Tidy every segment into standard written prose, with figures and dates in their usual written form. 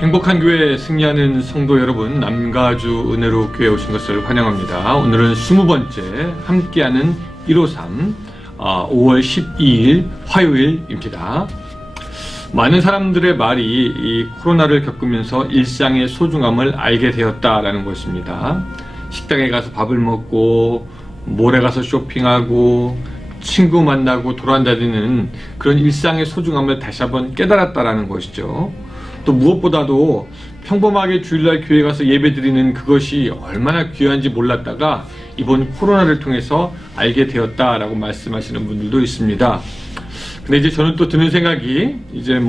행복한 교회 승리하는 성도 여러분, 남가주 은혜로 교회에 오신 것을 환영합니다. 오늘은 20번째 함께하는 153 5월 12일 화요일입니다. 많은 사람들의 말이 이 코로나를 겪으면서 일상의 소중함을 알게 되었다라는 것입니다. 식당에 가서 밥을 먹고 몰에 가서 쇼핑하고 친구 만나고 돌아다니는 그런 일상의 소중함을 다시 한번 깨달았다라는 것이죠. 또 무엇보다도 평범하게 주일날 교회 가서 예배드리는 그것이 얼마나 귀한지 몰랐다가 이번 코로나를 통해서 알게 되었다라고 말씀하시는 분들도 있습니다. 근데 이제 저는 또 드는 생각이, 이제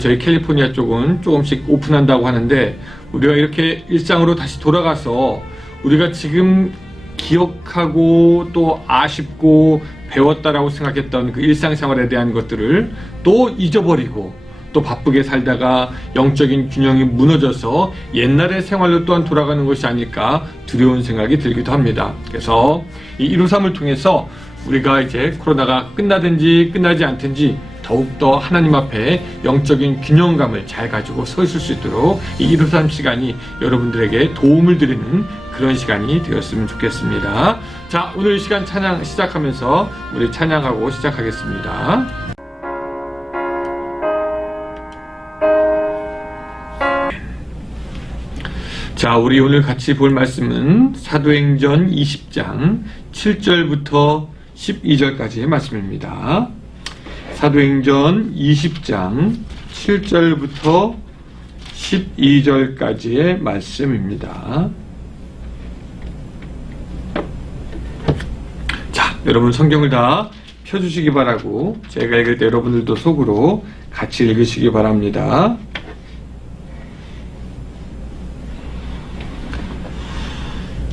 저희 캘리포니아 쪽은 조금씩 오픈한다고 하는데, 우리가 이렇게 일상으로 다시 돌아가서 우리가 지금 기억하고 또 아쉽고 배웠다라고 생각했던 그 일상생활에 대한 것들을 또 잊어버리고 또 바쁘게 살다가 영적인 균형이 무너져서 옛날의 생활로 또한 돌아가는 것이 아닐까 두려운 생각이 들기도 합니다. 그래서 이 153을 통해서 우리가 이제 코로나가 끝나든지 끝나지 않든지 더욱더 하나님 앞에 영적인 균형감을 잘 가지고 서 있을 수 있도록 이 153 시간이 여러분들에게 도움을 드리는 그런 시간이 되었으면 좋겠습니다. 자, 오늘 이 시간 찬양 시작하면서 우리 찬양하고 시작하겠습니다. 자, 우리 오늘 같이 볼 말씀은 사도행전 20장 7절부터 12절까지의 말씀입니다. 사도행전 20장 7절부터 12절까지의 말씀입니다. 자, 여러분 성경을 다 펴주시기 바라고, 제가 읽을 때 여러분들도 속으로 같이 읽으시기 바랍니다.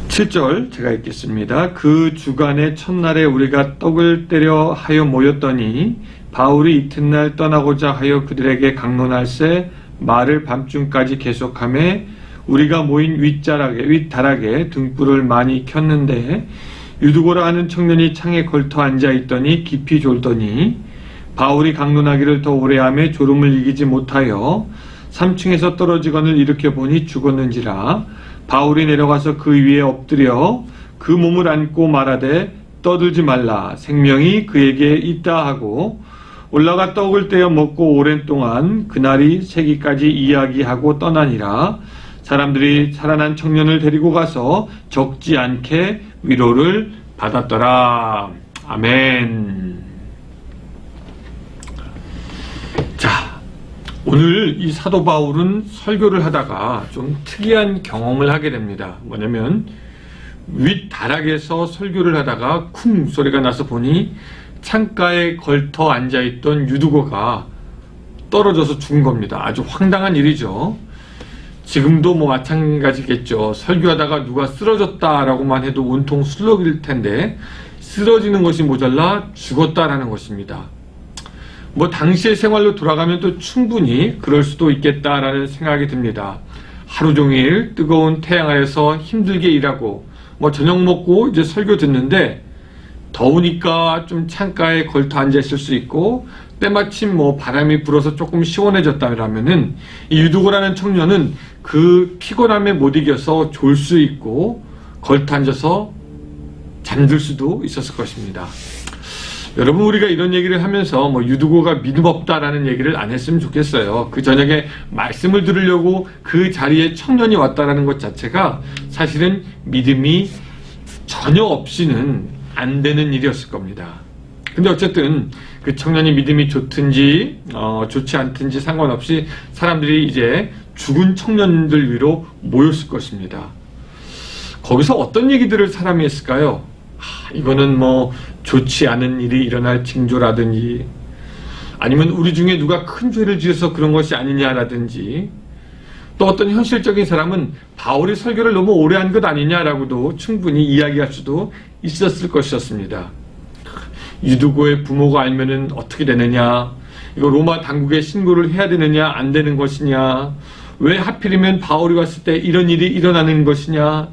(7절) 제가 읽겠습니다. 그 주간의 첫날에 우리가 떡을 떼려 하여 모였더니 바울이 이튿날 떠나고자 하여 그들에게 강론할새 말을 밤중까지 계속하매 우리가 모인 윗다락에 등불을 많이 켰는데 유두고라 하는 청년이 창에 걸터 앉아있더니 깊이 졸더니 바울이 강론하기를 더 오래하며 졸음을 이기지 못하여 3층에서 떨어지거늘 일으켜 보니 죽었는지라. 바울이 내려가서 그 위에 엎드려 그 몸을 안고 말하되 떠들지 말라, 생명이 그에게 있다 하고 올라가 떡을 떼어 먹고 오랜 동안 그날이 새기까지 이야기하고 떠나니라. 사람들이 살아난 청년을 데리고 가서 적지 않게 위로를 받았더라. 아멘. 자, 오늘 이 사도 바울은 설교를 하다가 좀 특이한 경험을 하게 됩니다. 뭐냐면 윗다락에서 설교를 하다가 쿵 소리가 나서 보니 창가에 걸터 앉아있던 유두고가 떨어져서 죽은 겁니다. 아주 황당한 일이죠. 지금도 마찬가지겠죠. 설교하다가 누가 쓰러졌다라고만 해도 온통 술럭일 텐데 쓰러지는 것이 모자라 죽었다라는 것입니다. 당시의 생활로 돌아가면 또 충분히 그럴 수도 있겠다라는 생각이 듭니다. 하루 종일 뜨거운 태양 아래서 힘들게 일하고 저녁 먹고 이제 설교 듣는데 더우니까 좀 창가에 걸터 앉아 있을 수 있고 때마침 바람이 불어서 조금 시원해졌다면은 이 유두고라는 청년은 그 피곤함에 못 이겨서 졸 수 있고 걸터 앉아서 잠들 수도 있었을 것입니다. 여러분, 우리가 이런 얘기를 하면서 유두고가 믿음 없다라는 얘기를 안 했으면 좋겠어요. 그 저녁에 말씀을 들으려고 그 자리에 청년이 왔다라는 것 자체가 사실은 믿음이 전혀 없이는 안 되는 일이었을 겁니다. 근데 어쨌든 그 청년이 믿음이 좋든지 좋지 않든지 상관없이 사람들이 이제 죽은 청년들 위로 모였을 것입니다. 거기서 어떤 얘기들을 사람이 했을까요? 이거는 좋지 않은 일이 일어날 징조라든지, 아니면 우리 중에 누가 큰 죄를 지어서 그런 것이 아니냐라든지, 또 어떤 현실적인 사람은 바울이 설교를 너무 오래 한 것 아니냐라고도 충분히 이야기할 수도 있었을 것이었습니다. 유두고의 부모가 알면은 어떻게 되느냐, 이거 로마 당국에 신고를 해야 되느냐 안 되는 것이냐, 왜 하필이면 바울이 왔을 때 이런 일이 일어나는 것이냐,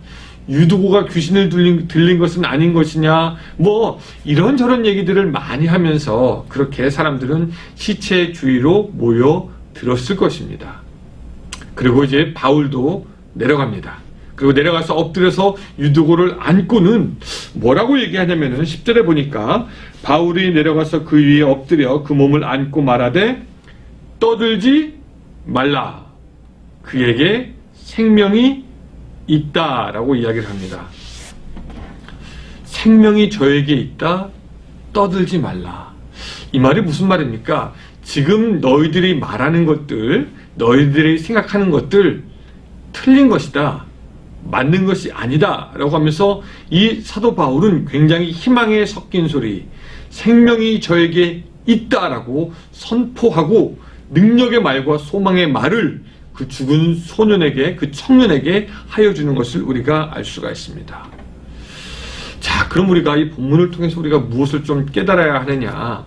유두고가 귀신을 들린 것은 아닌 것이냐, 뭐 이런저런 얘기들을 많이 하면서 그렇게 사람들은 시체 주위로 모여 들었을 것입니다. 그리고 이제 바울도 내려갑니다. 그리고 내려가서 엎드려서 유두고를 안고는 뭐라고 얘기하냐면은 10절에 보니까 바울이 내려가서 그 위에 엎드려 그 몸을 안고 말하되 떠들지 말라. 그에게 생명이 있다라고 이야기를 합니다. 생명이 저에게 있다. 떠들지 말라. 이 말이 무슨 말입니까? 지금 너희들이 말하는 것들, 너희들이 생각하는 것들 틀린 것이다. 맞는 것이 아니다 라고 하면서 이 사도 바울은 굉장히 희망에 섞인 소리, 생명이 저에게 있다라고 선포하고 능력의 말과 소망의 말을 그 죽은 소년에게, 그 청년에게 하여 주는 것을 우리가 알 수가 있습니다. 자, 그럼 우리가 이 본문을 통해서 우리가 무엇을 좀 깨달아야 하느냐?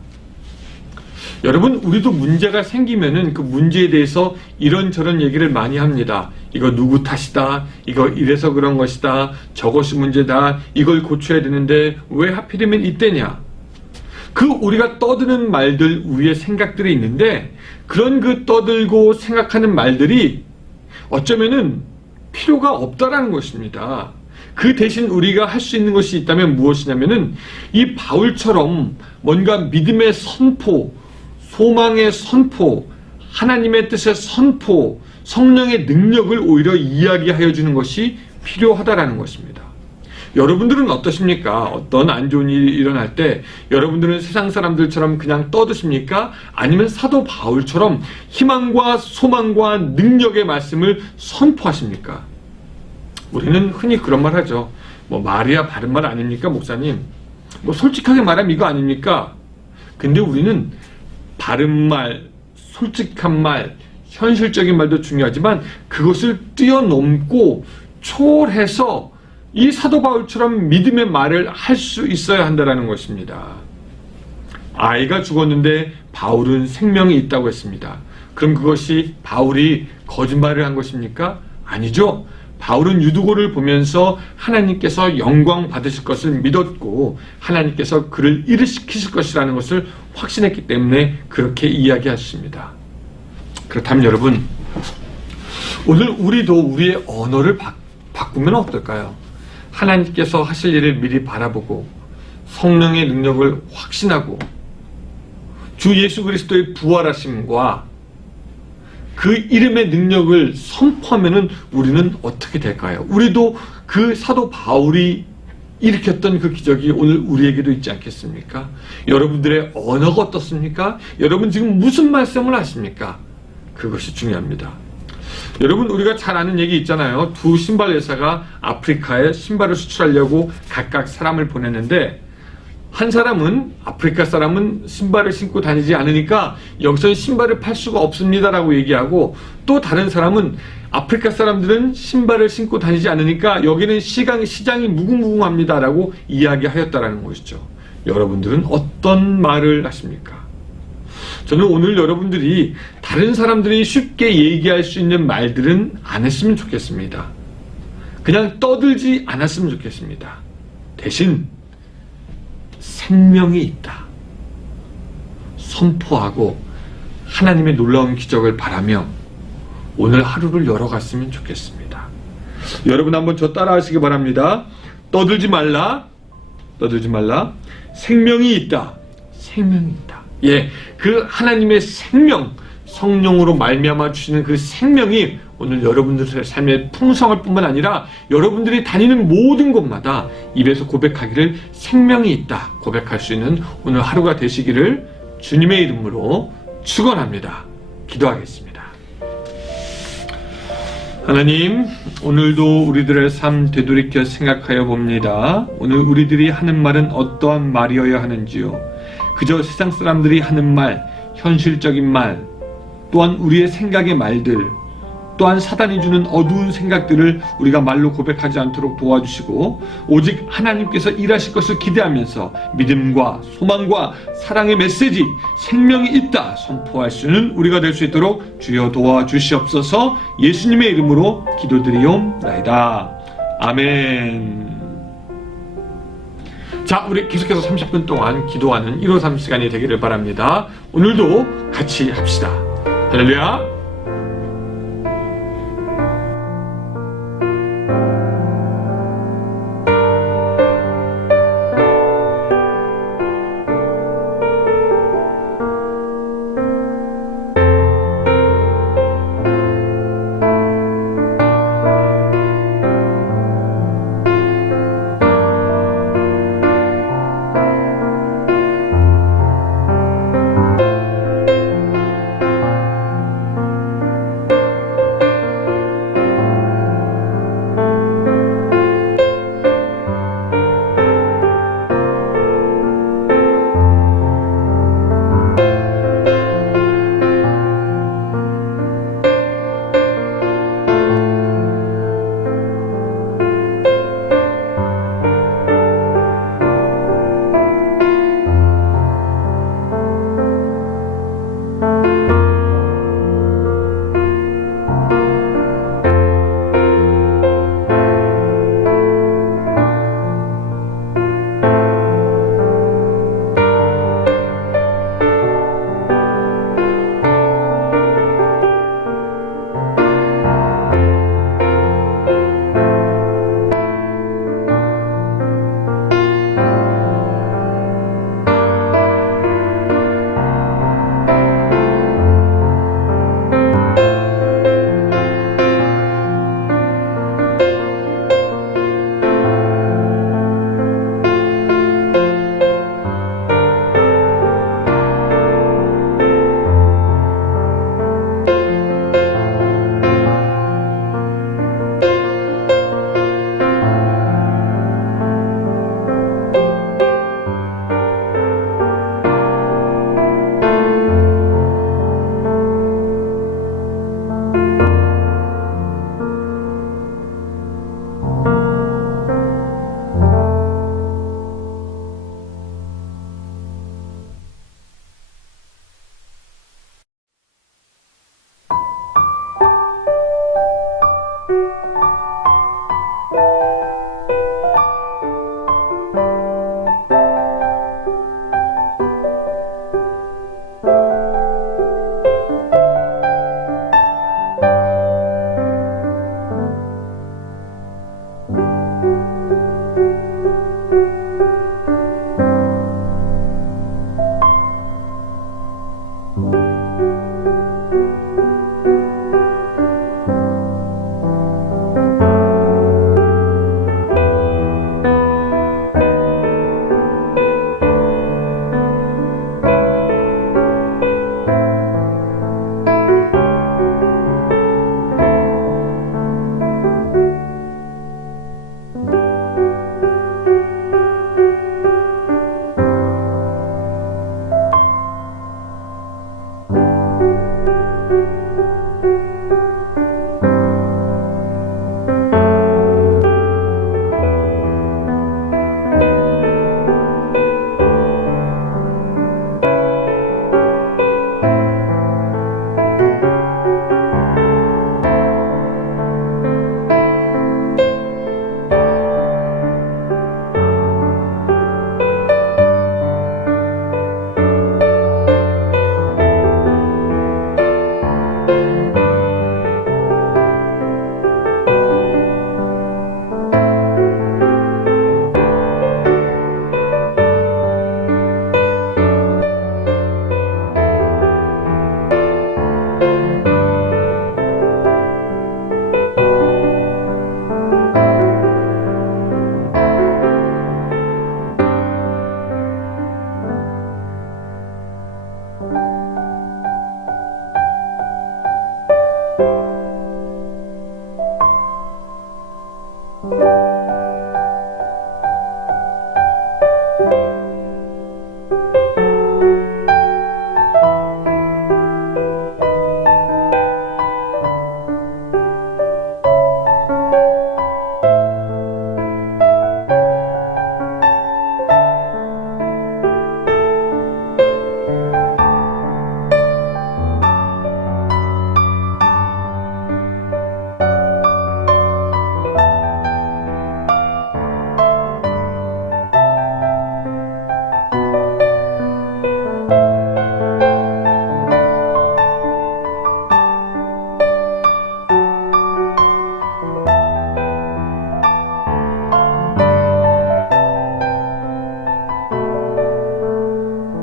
여러분, 우리도 문제가 생기면은 그 문제에 대해서 이런저런 얘기를 많이 합니다. 이거 누구 탓이다. 이거 이래서 그런 것이다. 저것이 문제다. 이걸 고쳐야 되는데 왜 하필이면 이때냐. 그 우리가 떠드는 말들 위에 생각들이 있는데 그런 그 떠들고 생각하는 말들이 어쩌면은 필요가 없다라는 것입니다. 그 대신 우리가 할 수 있는 것이 있다면 무엇이냐면은 이 바울처럼 뭔가 믿음의 선포, 소망의 선포, 하나님의 뜻의 선포, 성령의 능력을 오히려 이야기하여 주는 것이 필요하다라는 것입니다. 여러분들은 어떠십니까? 어떤 안 좋은 일이 일어날 때 여러분들은 세상 사람들처럼 그냥 떠드십니까? 아니면 사도 바울처럼 희망과 소망과 능력의 말씀을 선포하십니까? 우리는 흔히 그런 말 하죠. 뭐 말이야 바른 말 아닙니까, 목사님? 뭐 솔직하게 말하면 이거 아닙니까? 근데 우리는 바른 말, 솔직한 말, 현실적인 말도 중요하지만 그것을 뛰어넘고 초월해서 이 사도 바울처럼 믿음의 말을 할 수 있어야 한다는 것입니다. 아이가 죽었는데 바울은 생명이 있다고 했습니다. 그럼 그것이 바울이 거짓말을 한 것입니까? 아니죠. 바울은 유두고를 보면서 하나님께서 영광 받으실 것을 믿었고 하나님께서 그를 일으키실 것이라는 것을 확신했기 때문에 그렇게 이야기하십니다. 그렇다면 여러분, 오늘 우리도 우리의 언어를 바꾸면 어떨까요? 하나님께서 하실 일을 미리 바라보고 성령의 능력을 확신하고 주 예수 그리스도의 부활하심과 그 이름의 능력을 선포하면은 우리는 어떻게 될까요? 우리도 그 사도 바울이 일으켰던 그 기적이 오늘 우리에게도 있지 않겠습니까? 여러분들의 언어가 어떻습니까? 여러분 지금 무슨 말씀을 하십니까? 그것이 중요합니다. 여러분, 우리가 잘 아는 얘기 있잖아요. 두 신발 회사가 아프리카에 신발을 수출하려고 각각 사람을 보냈는데 한 사람은, 아프리카 사람은 신발을 신고 다니지 않으니까 여기서는 신발을 팔 수가 없습니다라고 얘기하고, 또 다른 사람은 아프리카 사람들은 신발을 신고 다니지 않으니까 여기는 시장이 무궁무궁합니다라고 이야기하였다라는 것이죠. 여러분들은 어떤 말을 하십니까? 저는 오늘 여러분들이 다른 사람들이 쉽게 얘기할 수 있는 말들은 안 했으면 좋겠습니다. 그냥 떠들지 않았으면 좋겠습니다. 대신 생명이 있다. 선포하고 하나님의 놀라운 기적을 바라며 오늘 하루를 열어갔으면 좋겠습니다. 여러분 한번 저 따라하시기 바랍니다. 떠들지 말라. 떠들지 말라. 생명이 있다. 생명이 있다. 예, 그 하나님의 생명, 성령으로 말미암아 주시는 그 생명이 오늘 여러분들의 삶의 풍성할 뿐만 아니라 여러분들이 다니는 모든 곳마다 입에서 고백하기를 생명이 있다 고백할 수 있는 오늘 하루가 되시기를 주님의 이름으로 축원합니다. 기도하겠습니다. 하나님, 오늘도 우리들의 삶 되돌이켜 생각하여 봅니다. 오늘 우리들이 하는 말은 어떠한 말이어야 하는지요. 그저 세상 사람들이 하는 말, 현실적인 말, 또한 우리의 생각의 말들, 또한 사단이 주는 어두운 생각들을 우리가 말로 고백하지 않도록 도와주시고 오직 하나님께서 일하실 것을 기대하면서 믿음과 소망과 사랑의 메시지, 생명이 있다 선포할 수 있는 우리가 될 수 있도록 주여 도와주시옵소서. 예수님의 이름으로 기도드리옵나이다. 아멘. 자, 우리 계속해서 30분 동안 기도하는 153 시간이 되기를 바랍니다. 오늘도 같이 합시다. 할렐루야.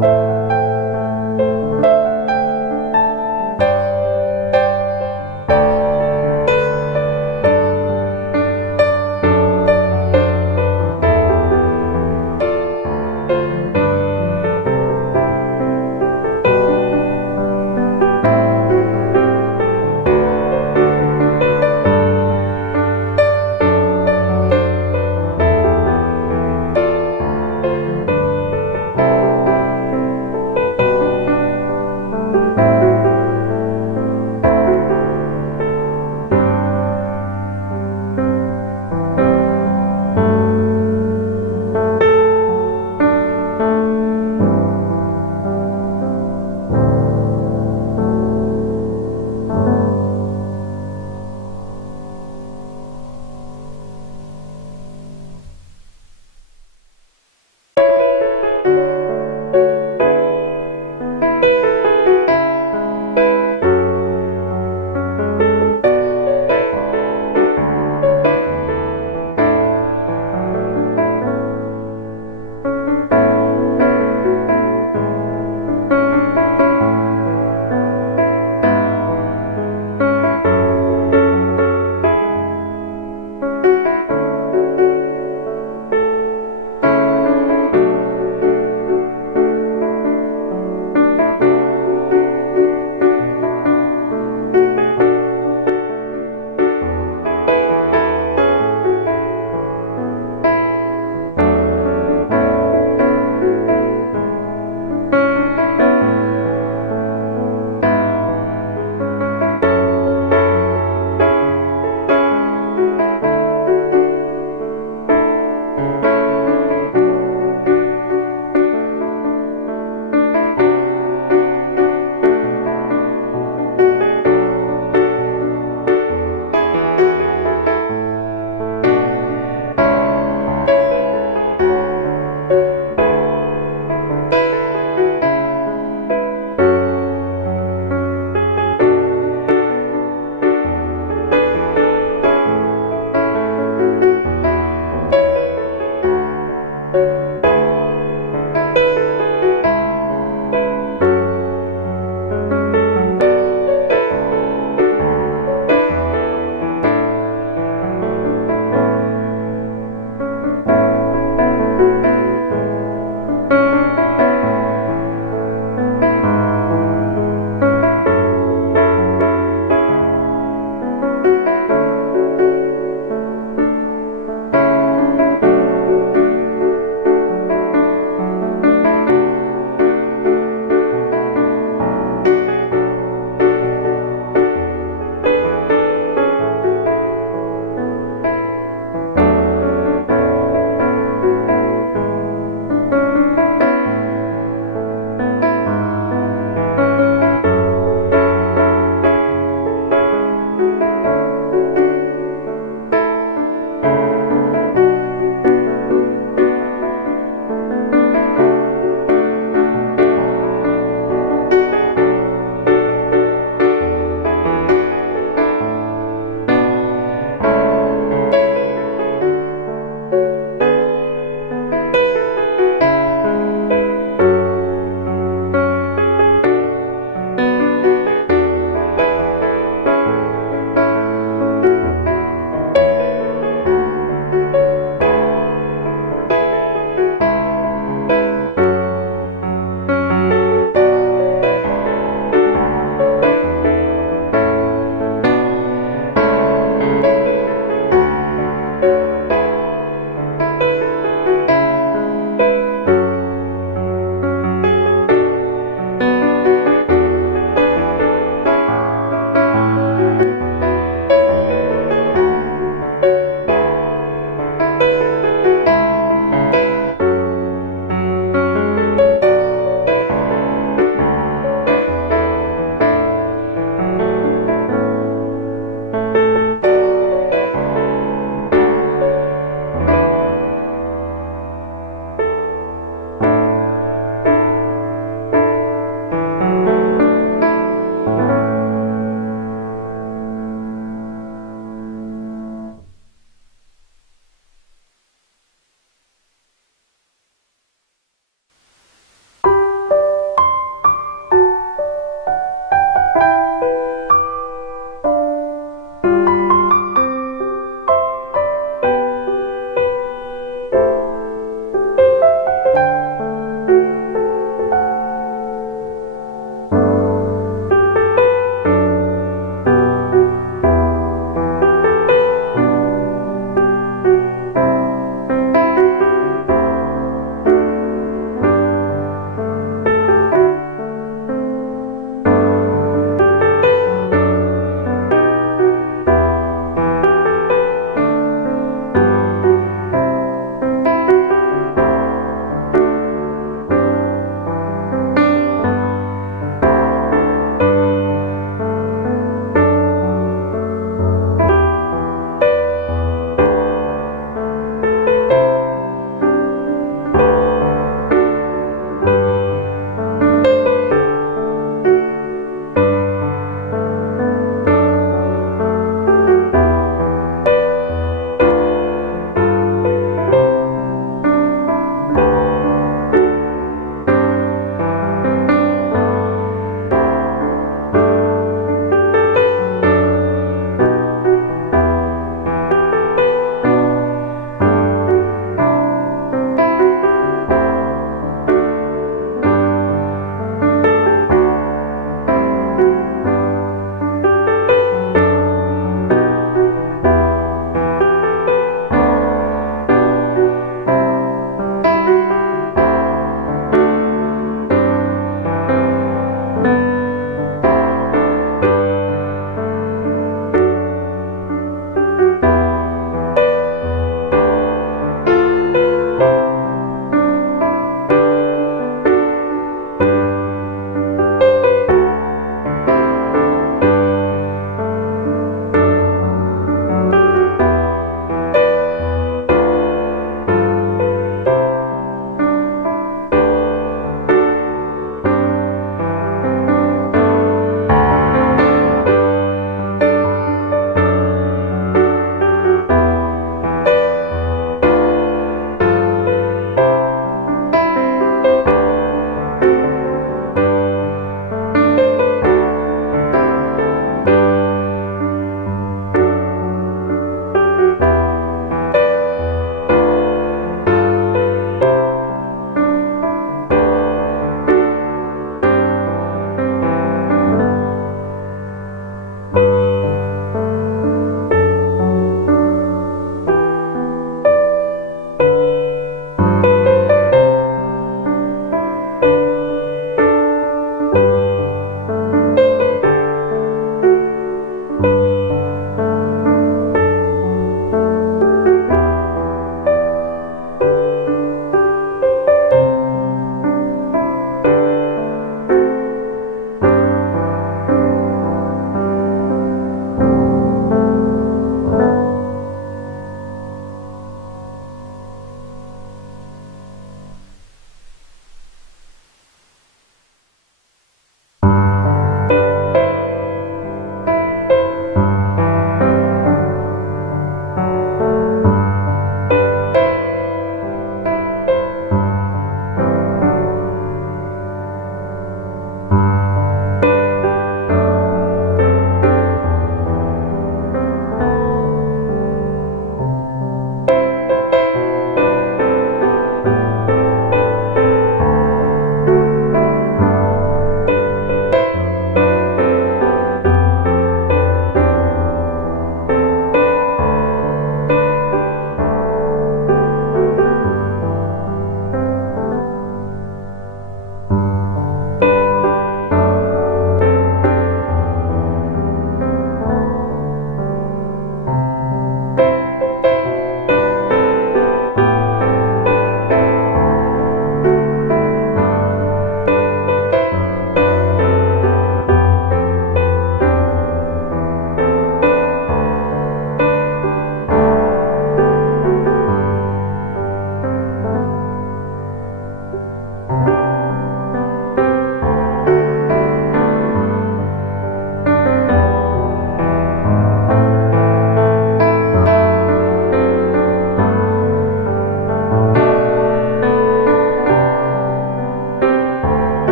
니다